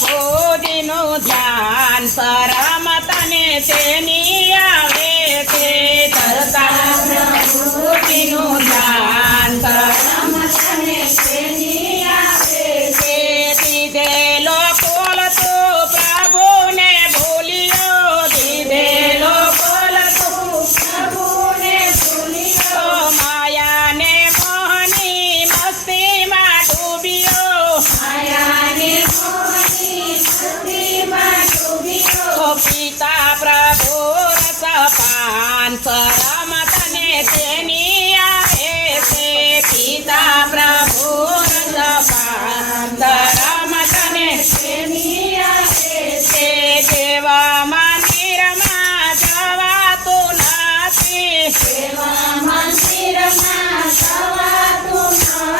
પ્રભુજીનું ધ્યાન શરમ તને તેની આવે છે ધરતા પ્રભુજીનું ધ્યાન શરમ તને તેની આવે છે દીધેલો કોલ તું પ્રભુને ભૂલ્યો દીધેલો કોલ તું પ્રભુને ભૂલ્યો માયાને મોહની મસ્તીમાં ડૂબ્યો માયાને મોહની મસ્તીમાં ડૂબ્યો પિતા પ્રભુ રસપાન શરમ તને તેની આવે છે પિતા પ્રભુ રસપાન શરમ તને તેની આવે છે જેવા મંદિરમાં જવાતું નથી જેવા મંદિરમાં જવાતું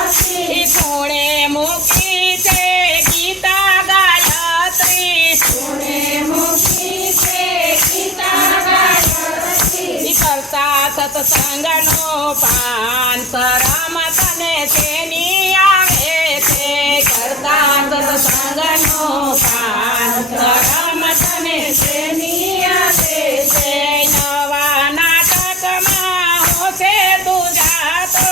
નથી ખૂણે મૂકી છે ગીતા ગાયત્રી ખૂણે મૂકી છે ગીતા ગાયત્રી કરતા સત્સંગનો પાન શરમ તને તેની આવે છે કરતા સત્સંગનો પાન શરમ તને તેની આવે છે નવા નાટકમાં હોશે તું જાતો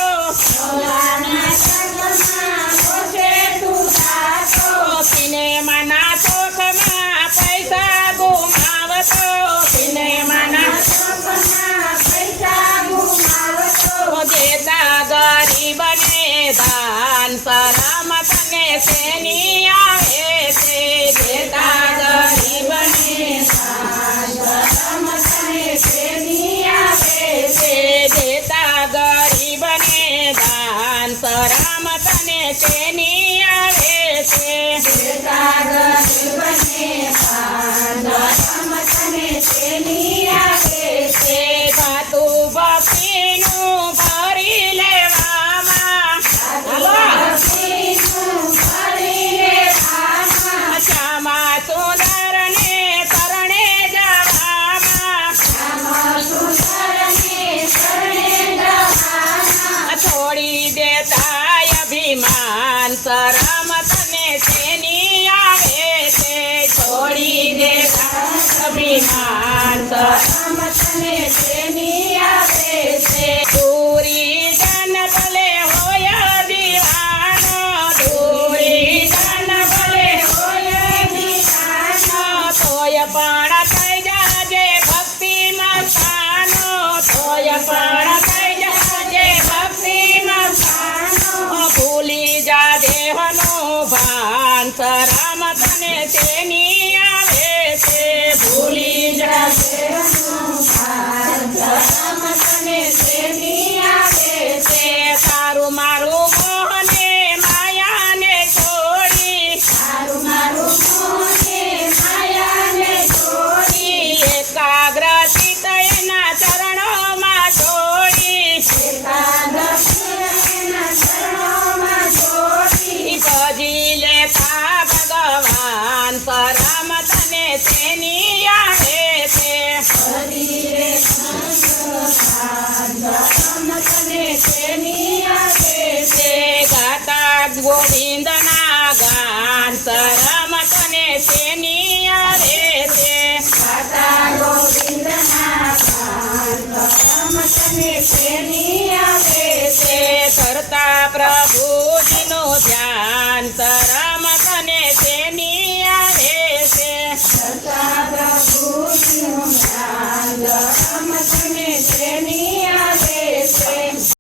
નવા નાટકમાં હોશે તું જાતો સિનેમાના ચોકમાં પૈસા ગુમાવતો સિનેમાના ચોકમાં પૈસા ગુમાવતો દેતા ગરીબને દાન શરમ તને તેની આવે છે દેતા ગરીબને દાન શરમ તને તેની આવે છે દેતા ગરીબને દાન શરમ તને તેની આવે છે દેતા ગરીબને દાન શરમ તને તેની આવે છે ધાતુ ભક્તિનું ભરી લેવામાં શ્યામા સુંદરને શરણે જવામાં છોડી દેતા અભિમાન શરમ તને તેની આવે છે છોડી દેતા અભિમાન શરમ તને તેની આવે છે દૂરી જન ભલે હોય દીવાનો દૂરી જન ભલે હોય દીવાનો તોય પણ થઈ જાજે ભક્તિ મસ્તાનો તોય પણ થઈ જાજે ભક્તિ મસ્તાનો ભૂલી જા દેહનો ભાન શરમ તને તેની આવે છે ભૂલી જા દેહનો ભાન શરમ તને તેની આવે છે તારું મારું મોહને માયાને છોડી તારું મારું મોહને માયાને છોડી એકાગ્ર ચિત્ત એના ચરણોમાં છોડી એકાગ્ર ચિત્ત એના ચરણોમાં છોડી ભજી લેતા ભગવાન શરમ તને તેની આવે છે ભજી લેતા શરમ તને તેની આવે છે ગાતા ગોવિંદના ગાન શરમ તને તેની આવે છે ગાતા ગોવિંદના ગાન શરમ તને